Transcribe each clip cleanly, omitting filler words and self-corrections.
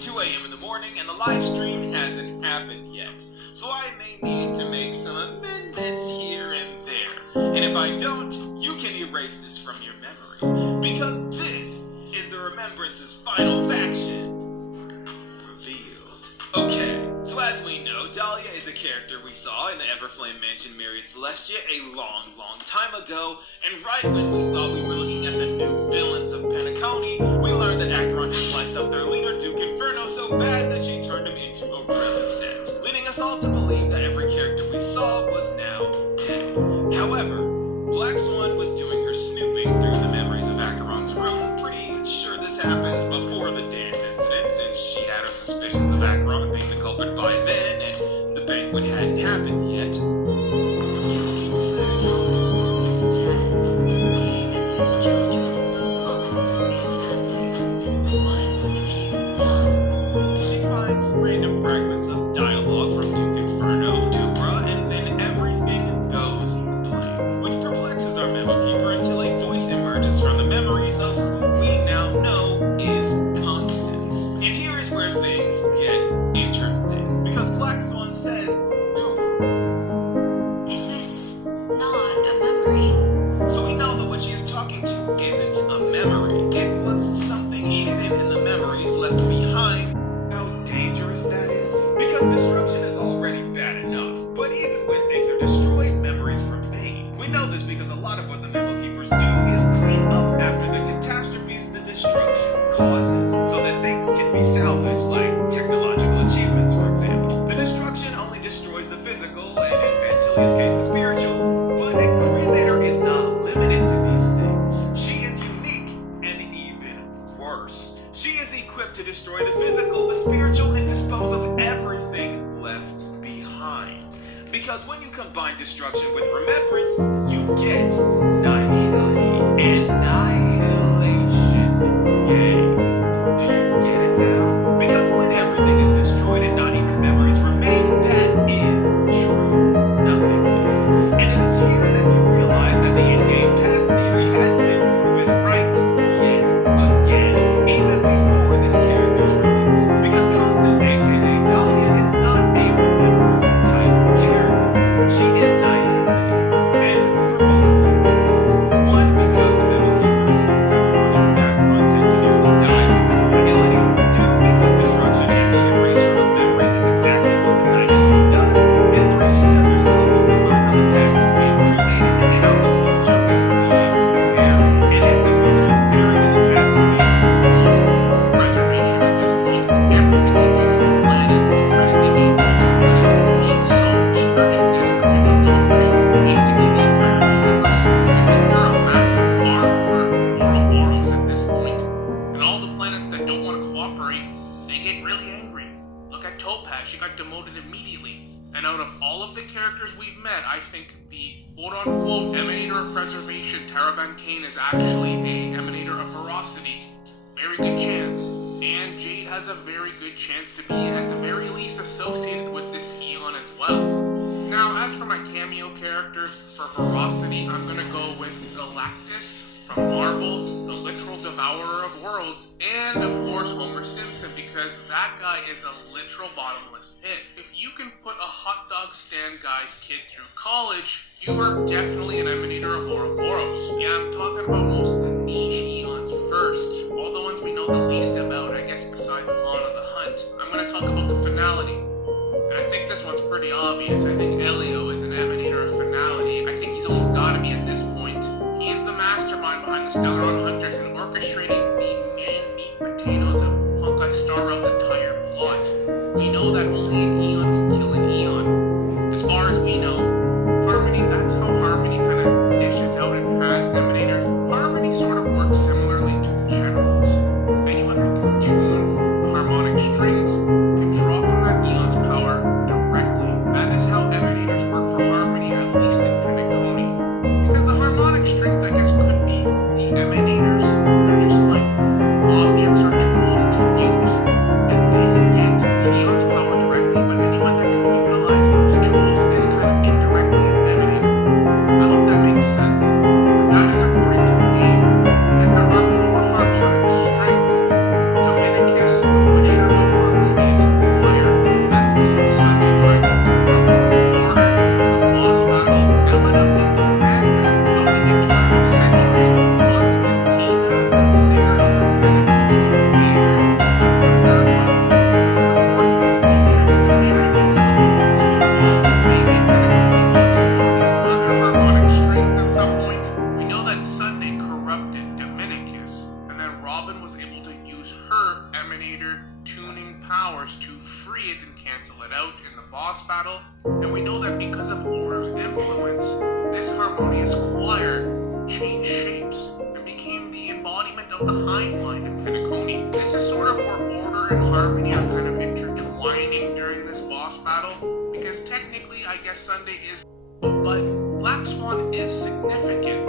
2 a.m. in the morning and the live stream hasn't happened yet. So I may need to make some amendments here and there. And if I don't, you can erase this from your memory. Because this is the Remembrance's final faction revealed. Okay, so as we know, Dahlia is a character we saw in the Everflame Mansion Myriad Celestia a long time ago, and right when we thought we were looking at the new villains of Penacony, we learned that Acheron had sliced up their leader, Duke Inferno, so bad that she turned him into a relic set, leading us all to believe that every character we saw was now dead. However, Black Swan was doing her snooping through the memories of Acheron's room. Pretty sure this happens before the dance incident, since she had her suspicions of Acheron being the culprit by then, and the banquet hadn't happened yet. She finds random fragments of dialogue from Duke Inferno, Dubra, and then everything goes blank, which perplexes our memo keeper until a voice emerges from the memories of who we now know is Constance. And here is where things get interesting, because Black Swan says, "No. Is this not a memory?" So we know that what she is talking to isn't a memory. It was something hidden in the memories left behind. How dangerous that is? Because destruction is already bad enough. But even when things are destroyed, memories remain. We know this because a lot of what the memo keepers do is clean up after the catastrophes the destruction causes, so that things can be salvaged, like technological achievements, for example. The destruction only destroys the physical, and in Vantilia's case the spiritual, but a cremator is not limited to these things. She is unique and even worse. She is equipped to destroy the physical, the spiritual, and dispose of everything left behind. Because when you combine destruction with remembrance, you get nihility. Annihilation. Gang. Do you get it now? Because when everything is destroyed and not even memories remain, that is true nothingness. And it is here that you realize that the in-game past theory has been proven right yet again, even before this character's release. Because Constance, aka Dahlia, is not a remembrance type character. She is naivety. And for multiple reasons. One, because the middle keepers who have run on Acheron tend to nearly die because of nihility. Two, because destruction and the erasure of memories is exactly what nihility does. And three, she says herself, you will learn how the past is being cremated and how the future is being buried. And if the future is buried and the past is being preservation at this point. Everything they do, the planets, the credit they gave all these planets, means so eager and desperate to go through basically the entire universe. I think we're a massive farm for Ouroboros at this point. And all the planets that don't want to cooperate, they get really angry. Look at Topaz, she got demoted immediately. And out of all of the characters we've met, I think the quote-unquote emanator of preservation, Tara Van Kane, is actually a emanator of ferocity. Very good chance. And Jade has a very good chance to be, at the very least, associated with this Eon as well. Now, as for my cameo characters, for ferocity, I'm gonna go with Galactus from Marvel, the literal devourer of worlds, and of course Homer Simpson, because that guy is a literal bottomless pit. If you can put a hot dog stand guy's kid through college, you are definitely an emanator of Ouroboros. Yeah, I'm talking about most of the niche Eons first, all the ones we know the least about, I guess, besides Lana the Hunt. I'm gonna talk about the finality. And I think this one's pretty obvious. I think Elio is an emanator of finality. I think he's almost gotta be at this point. He is the mastermind behind the Stellaron Hunters and orchestrating the main meat potatoes of Honkai Star Rail's entire plot. We know that only an Eon can kill an Eon. As far as we know, Harmony, that's how Harmony kind of dishes out and has emanators. Harmony sort of works similarly to the generals. Anyone that can tune harmonic strings can draw from that Eon's power directly. That is how emanators work for Harmony, at least in Penacony. Because the harmonic strings, I guess, could be the emanators. They're just like objects or tools to use, and they get the Eon's power directly. Emanator tuning powers to free it and cancel it out in the boss battle. And we know that because of Order's influence, this harmonious choir changed shapes and became the embodiment of the hive mind in Penacony. This is sort of where Order and Harmony are kind of intertwining during this boss battle, because technically I guess Sunday is, but Black Swan is significant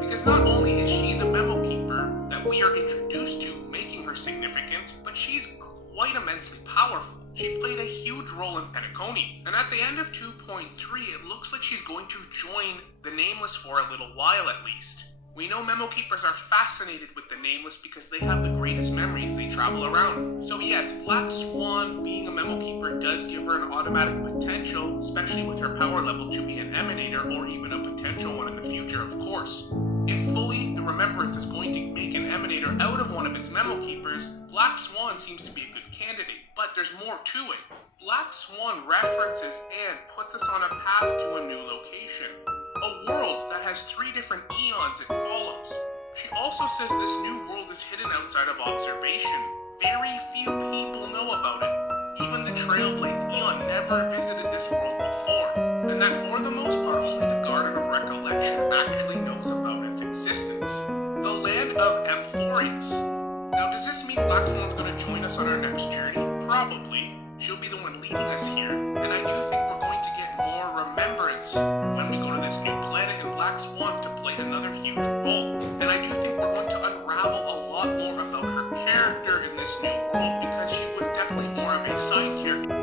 because not only is she the memo keeper that we are introduced to, making her significant, but she's quite immensely powerful. She played a huge role in Penacony, and at the end of 2.3 it looks like she's going to join the Nameless for a little while at least. We know Memo Keepers are fascinated with the Nameless because they have the greatest memories, they travel around. So yes, Black Swan being a Memo Keeper does give her an automatic potential, especially with her power level, to be an Emanator or even a potential one in the future, of course. If fully the Remembrance is going to make an Emanator out of one of its Memo Keepers, Black Swan seems to be a good candidate. But there's more to it. Black Swan references and puts us on a path to a new location. A world that has 3 different eons it follows. She also says this new world is hidden outside of observation. Very few people know about it. Even the Trailblaze Eon never visited this world before. And that for the most part only the Garden of Recollection actually knows about its existence. The land of Amphorius. Now does this mean Black Swan's going to join us on our next journey? Probably. She'll be the one leading us here. And I do think we're going to get more remembrance when we go to this new planet and Black Swan to play another huge role. And I do think we're going to unravel a lot more about her character in this new world because she was definitely more of a side character.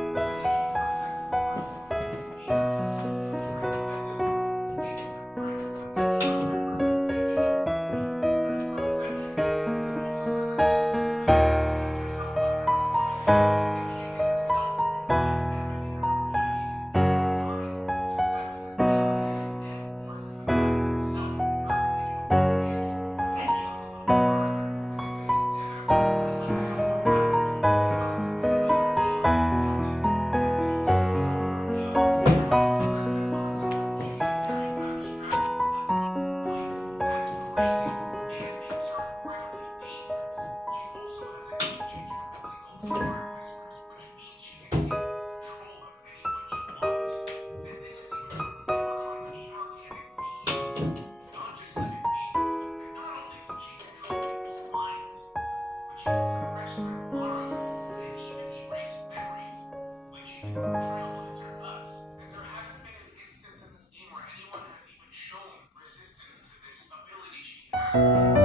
Resistance to this ability she has.